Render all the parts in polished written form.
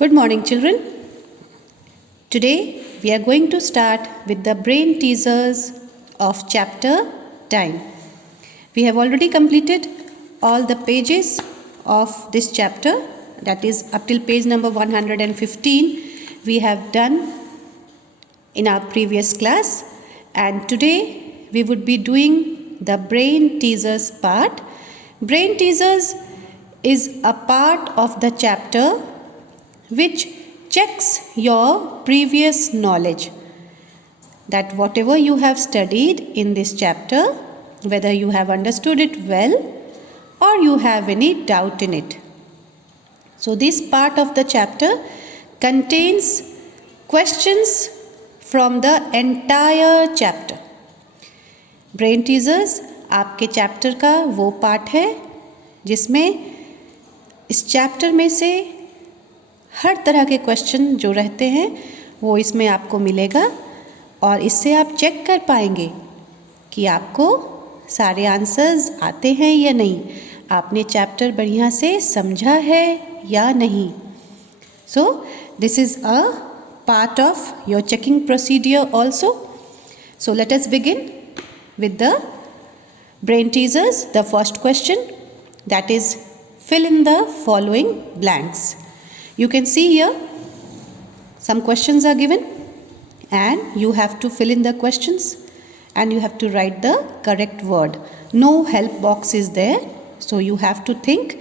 Good morning, children. Today we are going to start with the brain teasers of chapter 10. We have already completed all the pages of this chapter, that is up till page number 115 we have done in our previous class, and today we would be doing the brain teasers part. Brain teasers is a part of the chapter which checks your previous knowledge, that whatever you have studied in this chapter, whether you have understood it well or you have any doubt in it. So this part of the chapter contains questions from the entire chapter. Brain teasers आपके chapter का वो part है जिसमें इस chapter में से हर तरह के क्वेश्चन जो रहते हैं वो इसमें आपको मिलेगा, और इससे आप चेक कर पाएंगे कि आपको सारे आंसर्स आते हैं या नहीं, आपने चैप्टर बढ़िया से समझा है या नहीं. So this is a part of your checking procedure also. So let us begin with the brain teasers. The first question, that is, fill in the following blanks. You can see here some questions are given and you have to fill in the questions and you have to write the correct word. No help box is there, so you have to think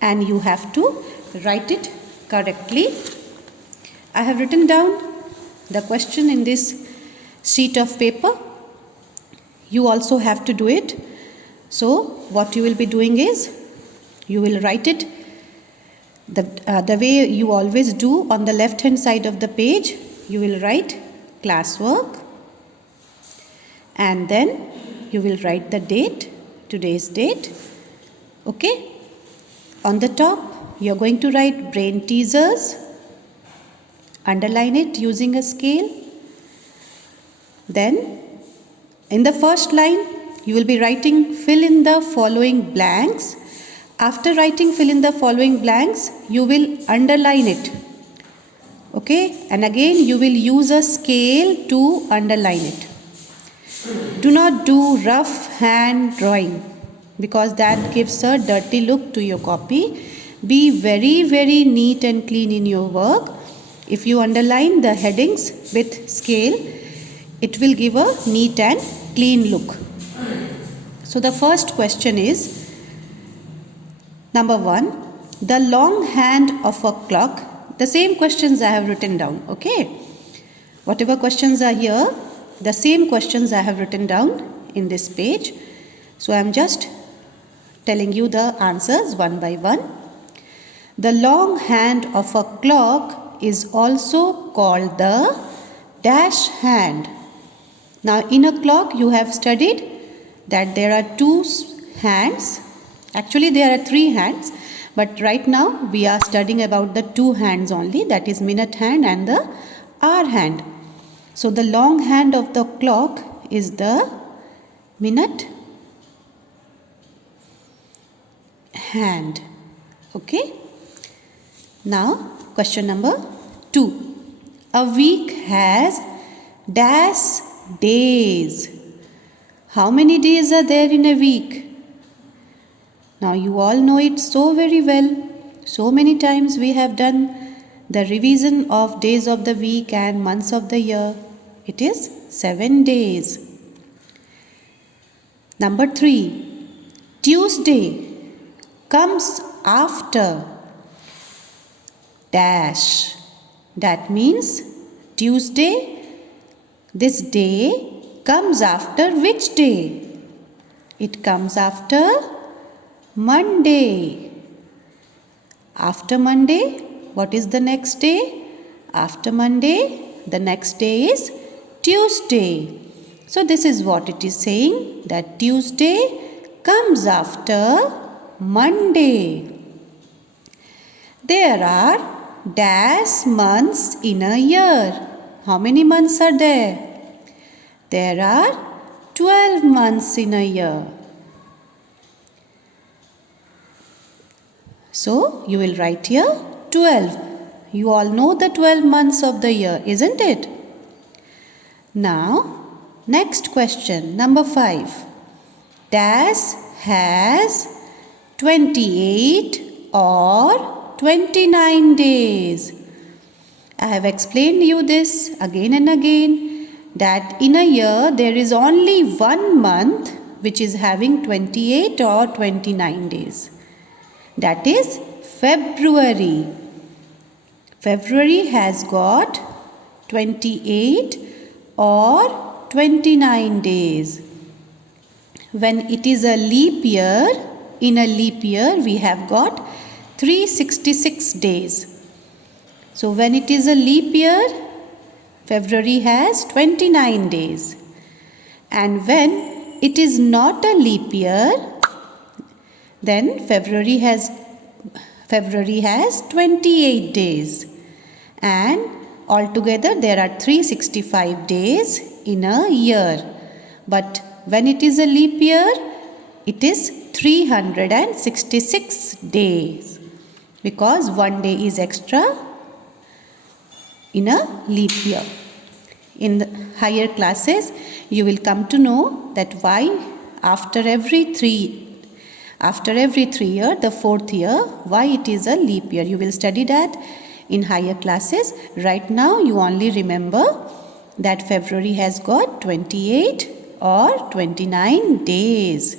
and you have to write it correctly. I have written down the question in this sheet of paper. You also have to do it. So what you will be doing is, you will write it the way you always do. On the left hand side of the page you will write classwork, and then you will write the date, today's date. Okay, on the top you are going to write brain teasers, underline it using a scale. Then in the first line, you will be writing fill in the following blanks. After writing fill in the following blanks, you will underline it. Okay, and again you will use a scale to underline it. Do not do rough hand drawing because that gives a dirty look to your copy. Be very neat and clean in your work. If you underline the headings with scale, it will give a neat and clean look. So the first question is number 1, the long hand of a clock. The same questions I have written down. Okay, whatever questions are here, the same questions I have written down in this page. So I am just telling you the answers one by one. The long hand of a clock is also called the dash hand. Now in a clock you have studied that there are two hands. Actually there are three hands, but right now we are studying about the two hands only, that is minute hand and the hour hand. So the long hand of the clock is the minute hand. Okay. Now question number 2. A week has dash days. How many days are there in a week? Now you all know it so very well. So many times we have done the revision of days of the week and months of the year. It is 7 days. Number 3. Tuesday comes after dash. That means Tuesday, this day comes after which day? It comes after Monday. After Monday, what is the next day? After Monday, the next day is Tuesday. So this is what it is saying, that Tuesday comes after Monday. There are dash months in a year. How many months are there? There are 12 months in a year. So you will write here 12. You all know the 12 months of the year, isn't it? Now, next question, number 5. Dash has 28 or 29 days. I have explained you this again and again that in a year there is only one month which is having 28 or 29 days. That is February. February has got 28 or 29 days. When it is a leap year, in a leap year we have got 366 days. So when it is a leap year, February has 29 days. And when it is not a leap year, then February has 28 days. And altogether there are 365 days in a year. But when it is a leap year, it is 366 days because one day is extra in a leap year. In the higher classes, you will come to know that why after every 3 years, the 4th year, why it is a leap year. You will study that in higher classes. Right now, you only remember that February has got 28 or 29 days.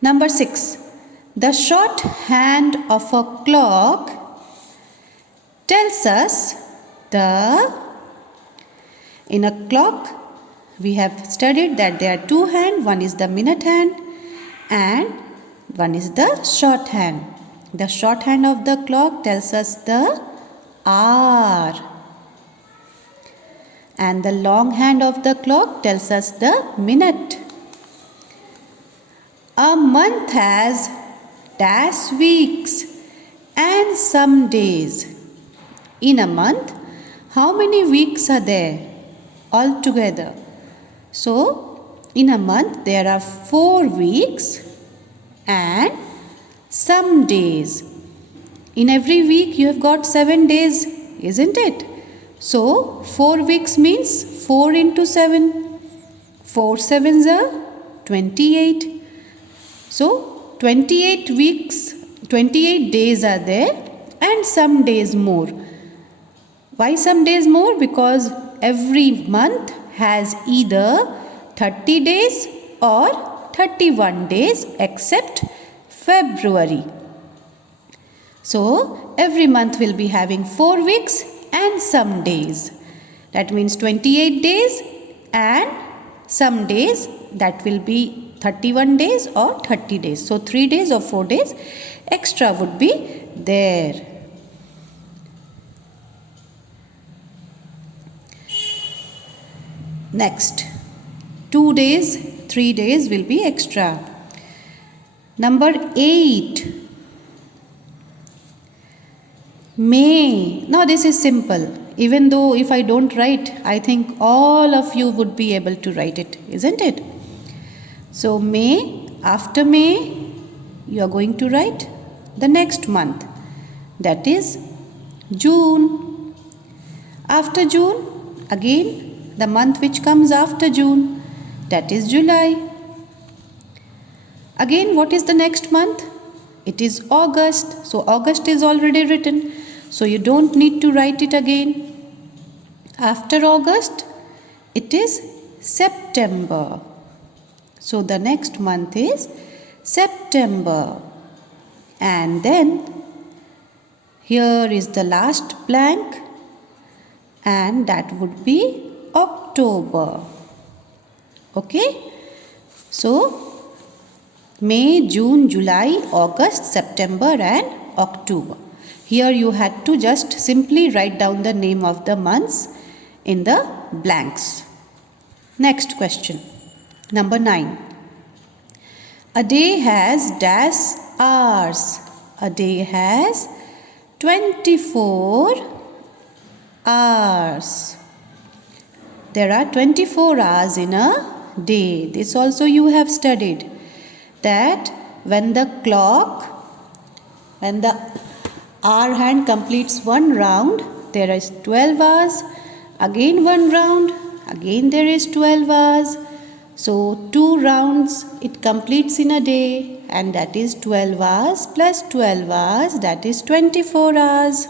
Number 6. The shorthand of a clock tells us in a clock we have studied that there are 2 hands. One is the minute hand and one is the shorthand. The shorthand of the clock tells us the hour. And the long hand of the clock tells us the minute. A month has dash weeks and some days. In a month, how many weeks are there altogether? So, in a month there are 4 weeks and some days. In every week you have got 7 days, isn't it? So, 4 weeks means 4 into 7. 4 sevens are 28. So, 28 weeks, 28 days are there and some days more. Why some days more? Because every month has either 30 days or 31 days except February. So, every month will be having 4 weeks and some days. That means 28 days and some days, that will be 31 days or 30 days. So, 3 days or 4 days extra would be there. Next, 2 days, 3 days will be extra. Number 8. May. Now this is simple. Even though if I don't write, I think all of you would be able to write it, isn't it? So May, after May, you are going to write the next month. That is June. After June, again the month which comes after June, that is July. Again, what is the next month? It is August. So August is already written. So you don't need to write it again. After August, it is September. So the next month is September. And then here is the last blank, and that would be October. Okay? So May, June, July, August, September and October. Here you had to just simply write down the name of the months in the blanks. Next question. Number 9. A day has dash hours. A day has 24 hours. There are 24 hours in a day. This also you have studied. That when the R hand completes one round, there is 12 hours. Again one round, again there is 12 hours. So 2 rounds it completes in a day, and that is 12 hours plus 12 hours, that is 24 hours.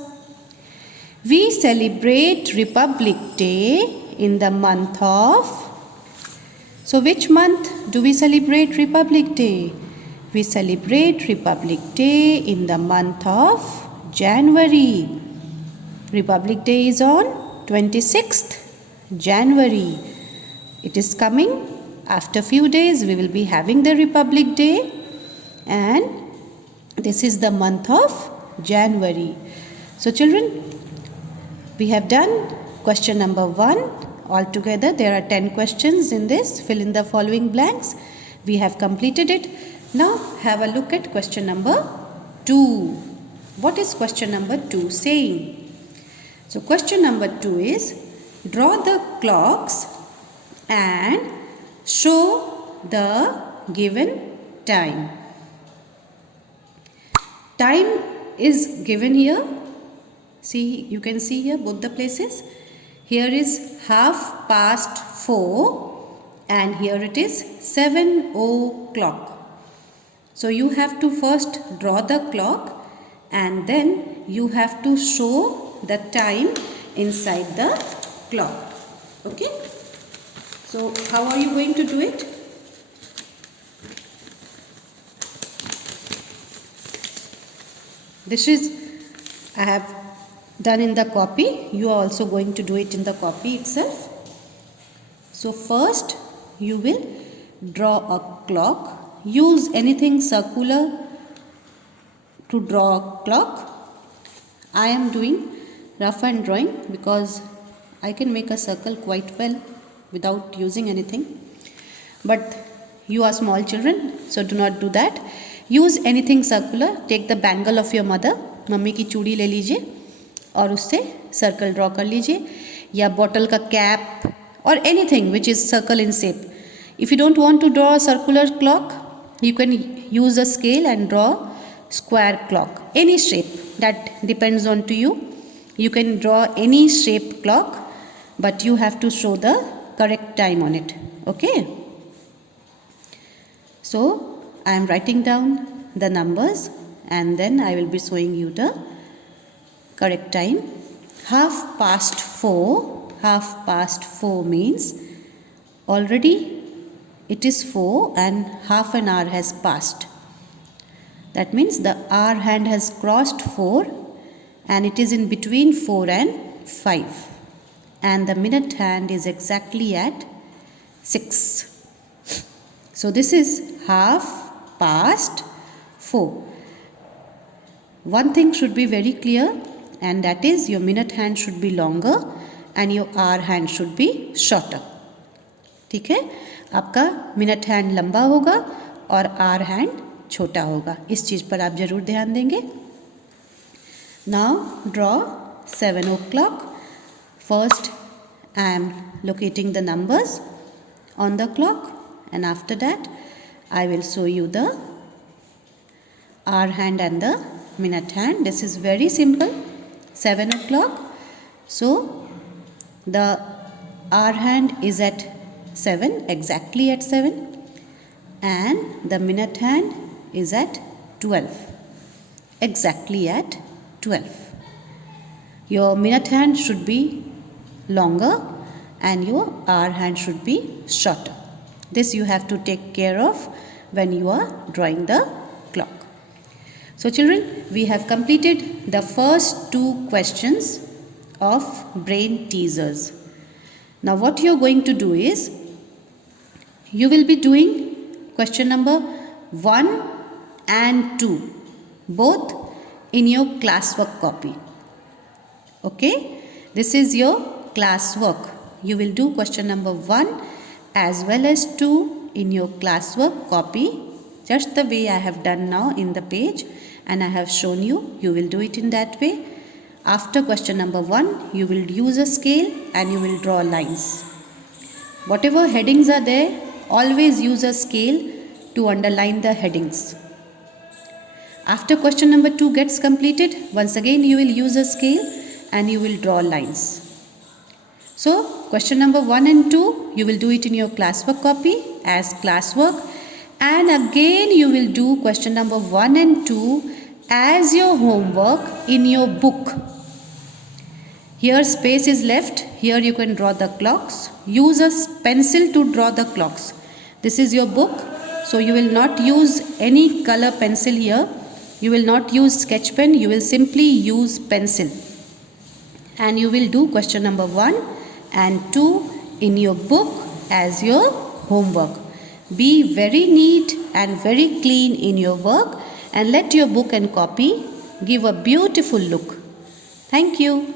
We celebrate Republic Day in the month of. So which month do we celebrate Republic Day? We celebrate Republic Day in the month of January. Republic Day is on 26th January. It is coming. After few days we will be having the Republic Day, and this is the month of January. So children, we have done question number 1. Altogether there are 10 questions in this. Fill in the following blanks. We have completed it. Now have a look at question number 2. What is question number 2 saying? So question number 2 is, draw the clocks and show the given time. Time is given here. See, you can see here both the places. Here is 4:30 and here it is 7 o'clock. So you have to first draw the clock and then you have to show the time inside the clock. Okay? So how are you going to do it? This is I have done in the copy. You are also going to do it in the copy itself. So first you will draw a clock. Use anything circular to draw a clock. I am doing rough hand drawing because I can make a circle quite well without using anything. But you are small children, so do not do that. Use anything circular. Take the bangle of your mother. Mummy की चूड़ी ले लीजिए और उससे circle draw कर लीजिए, या bottle का cap or anything which is circle in shape. If you don't want to draw a circular clock, you can use a scale and draw square clock. Any shape, that depends on to you. You can draw any shape clock, but you have to show the correct time on it. Okay? So I am writing down the numbers and then I will be showing you the correct time. 4:30. 4:30 means already it is 4 and half an hour has passed. That means the hour hand has crossed 4 and it is in between 4 and 5. And the minute hand is exactly at 6. So this is 4:30. One thing should be very clear, and that is your minute hand should be longer and your hour hand should be shorter. ठीक है, आपका minute hand लंबा होगा और our hand छोटा होगा. इस चीज़ पर आप ज़रूर ध्यान देंगे. Now draw 7 o'clock. First I am locating the numbers on the clock, and after that I will show you the hour hand and the minute hand. This is very simple. 7 o'clock. So the hour hand is at 7, exactly at 7, and the minute hand is at 12, exactly at 12. Your minute hand should be longer and your hour hand should be shorter. This you have to take care of when you are drawing the clock. So children, we have completed the first 2 questions of brain teasers. Now what you are going to do is, you will be doing question number 1 and 2 both in your classwork copy. Okay, this is your classwork. You will do question number 1 as well as 2 in your classwork copy, just the way I have done now in the page, and I have shown you. You will do it in that way. After question number 1, you will use a scale and you will draw lines. Whatever headings are there, always use a scale to underline the headings. After question number 2 gets completed, once again you will use a scale and you will draw lines. So, question number 1 and 2, you will do it in your classwork copy as classwork, and again you will do question number 1 and 2 as your homework in your book. Here space is left, here you can draw the clocks. Use a pencil to draw the clocks. This is your book, so you will not use any color pencil here. You will not use sketch pen, you will simply use pencil. And you will do question number 1 and 2 in your book as your homework. Be very neat and very clean in your work and let your book and copy give a beautiful look. Thank you.